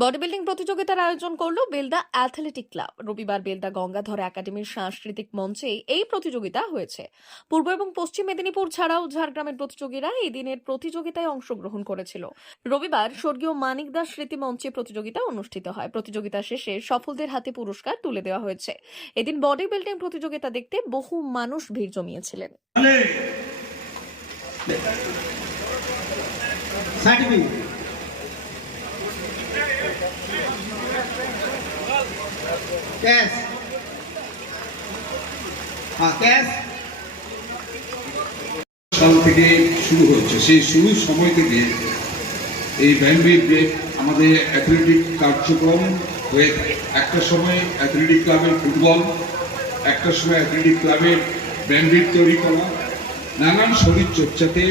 Body building প্রতিযোগিতার আয়োজন করল বেলদা অ্যাথলেটিক ক্লাব। রবিবার বেলদা গঙ্গাধর একাডেমির সাংস্কৃতিক মঞ্চে এই প্রতিযোগিতা হয়েছে। পূর্ব এবং পশ্চিম মেদিনীপুর ছাড়াও ঝাড়গ্রামের প্রতিযোগীরা এই দিনের প্রতিযোগিতায় অংশগ্রহণ করেছিল। রবিবার স্বর্গীয় মানিক দাস স্মৃতি মঞ্চে প্রতিযোগিতা অনুষ্ঠিত হয়। প্রতিযোগিতা শেষে সফলদের হাতে পুরস্কার তুলে দেওয়া হয়েছে। এদিন বডি বিল্ডিং প্রতিযোগিতা দেখতে বহু মানুষ ভিড় জমিয়েছিলেন। সার্টিফিকেট ক্যাশ হ্যাঁ ক্যাশ থেকে শুরু হচ্ছে সেই শুরুর সময় থেকে এই ব্যান্ডবিট আমাদের অ্যাথলেটিক কার্যক্রম হয়ে একটা সময় অ্যাথলেটিক ক্লাবের ফুটবল, একটা সময় অ্যাথলেটিক ক্লাবের ব্যান্ডবিট তৈরি করা, নানান শরীর চর্চাতে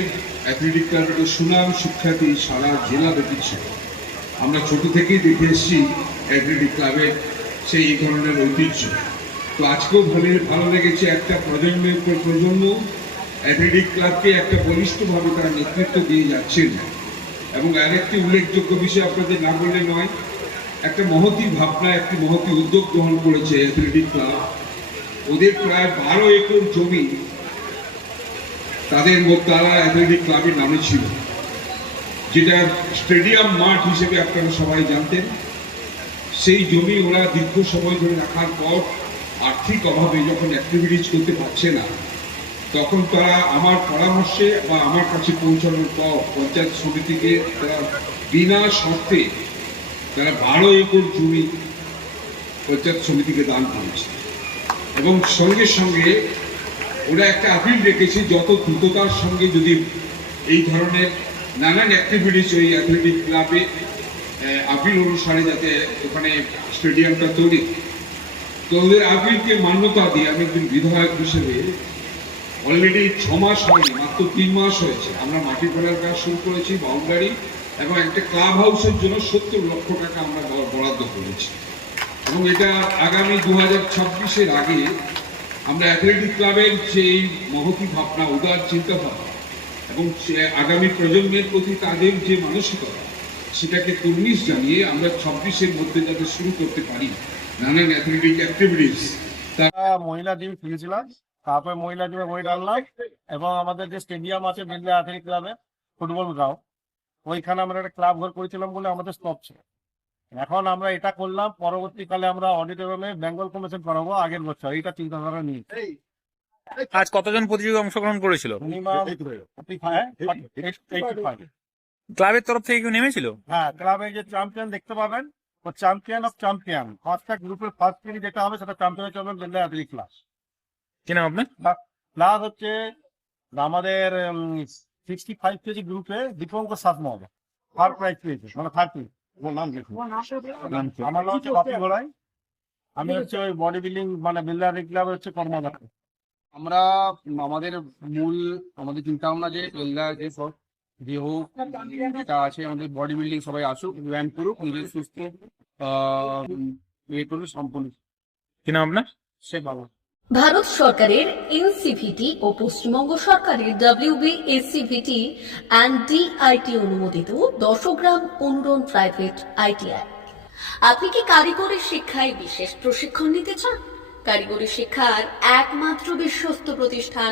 অ্যাথলেটিক ক্লাবের সুনাম সুখ্যাতি সারা জেলা বেঁচেছে আমরা ছোট থেকেই দেখে এসেছি অ্যাথলেটিক ক্লাবের সেই ধরনের ঐতিহ্য। তো আজকেও ভালো ভালো লেগেছে একটা প্রজন্মের পর প্রজন্ম, অ্যাথলেটিক ক্লাবকে একটা বলিষ্ঠভাবে তারা নেতৃত্ব দিয়ে যাচ্ছেন। এবং আরেকটি উল্লেখযোগ্য বিষয় আপনাদের না বললে নয়, একটা মহতি ভাবনা একটি মহতি উদ্যোগ গ্রহণ করেছে অ্যাথলেটিক ক্লাব। ওদের প্রায় বারো একর জমি, তাদের তারা অ্যাথলেটিক ক্লাবের নামে ছিল। যেটা স্টেডিয়াম মাঠ হিসেবে আপনারা সবাই জানতেন। সেই জমি ওরা দীর্ঘ সময় ধরে রাখার পর আর্থিক অভাবে যখন অ্যাক্টিভিটিস করতে পারছে না, তখন তারা আমার পরামর্শে বা আমার কাছে পৌঁছানোর পর পঞ্চায়েত সমিতিকে তারা বিনা শর্তে তারা বারো একর জমি পঞ্চায়েত সমিতিকে দান করেছে। এবং সঙ্গে সঙ্গে ওরা একটা আপিল রেখেছে, যত দ্রুততার সঙ্গে যদি এই ধরনের নানান অ্যাক্টিভিটিস ওই অ্যাথলেটিক ক্লাবে আপিল অনুসারে যাতে ওখানে স্টেডিয়ামটা তৈরি তো ওদের আপিলকে মান্যতা দিয়ে আমি একজন বিধায়ক হিসেবে অলরেডি ছ মাস হয়নি, মাত্র তিন মাস হয়েছে। আমরা মাটি ফেলার কাজ শুরু করেছি বাউন্ডারি এবং একটা ক্লাব হাউসের জন্য সত্তর লক্ষ টাকা আমরা বরাদ্দ করেছি। এবং এটা আগামী দু হাজার ছাব্বিশের আগে আমরা অ্যাথলেটিক ক্লাবের যে মহতি ভাবনা, উদার চিন্তাভাবনা, এবং আগামী প্রজন্মের প্রতি তাদের যে মানসিকতা সেটাকে তর্নিশ জানিয়ে আমরা ছাব্বিশের মধ্যে যাতে শুরু করতে পারি। নানান অ্যাথলেটিক অ্যাক্টিভিটিস আমরা মহিলা টিম খেলেছিলাম তারপরে মহিলা টিমে বই ডাললাম এবং আমাদের যে স্টেডিয়াম আছে বিড়লা অ্যাথলেটিক ক্লাবে ফুটবল গ্রাউন্ড ওইখানে আমরা একটা ক্লাব ঘর করেছিলাম বলে আমাদের স্টপ ছিল। এখন আমরা এটা করলাম পরবর্তীকালে আমরা অডিটোরিয়ামে বেঙ্গল কমিশন করাবো আগের বছর এইটা চিন্তাধারা নিয়ে। আজ কতজন প্রতিযোগী অংশগ্রহণ করেছিল? মিনিমাম ক্লাবের তরফ থেকে কেউ নেমেছিল? হ্যাঁ ক্লাবে যে চ্যাম্পিয়ন দেখতে পাবেন ও চ্যাম্পিয়ন অফ চ্যাম্পিয়ন ফার্স্টটা গ্রুপের ফার্স্ট তিনি যেটা হবে সেটা চ্যাম্পিয়ন হচ্ছে বিড়লা অ্যাথলেটিক ক্লাস কি নাম আপনার? ক্লাস হচ্ছে আমাদের সিক্সটি ফাইভ কেজি গ্রুপে দীপঙ্কর সাসমল থার্ড প্রাইজ পেয়েছে মানে থার্ড ওর নাম লিখুন আমার নাম হচ্ছে বাপি গোড়াই। আমি হচ্ছে ওই বডি বিল্ডিং মানে বিল্ডার ক্লাব হচ্ছে কর্মদাতা আমরা আমাদের মূল আমাদের চিন্তা ভাবনা যে বেলদা যে সব দেহ এটা আছে আমাদের বডি বিল্ডিং সবাই আসুক ব্যায়াম করুক নিজের সুস্থ আহ, ইয়ে করুক সম্পূর্ণ। কি নাম আপনার? সে বাবা। ভারত সরকারের এনসিভিটি ও পশ্চিমবঙ্গ সরকারের ডাব্লিউবি এসসিভিটি অ্যান্ড ডিআইটি অনুমোদিত দশগ্রাম অনুরণ প্রাইভেট আইটিআই আপনি কি কারিগরি শিক্ষায় বিশেষ প্রশিক্ষণ নিতে চান? কারিগরি শিক্ষার একমাত্র বিশ্বস্ত প্রতিষ্ঠান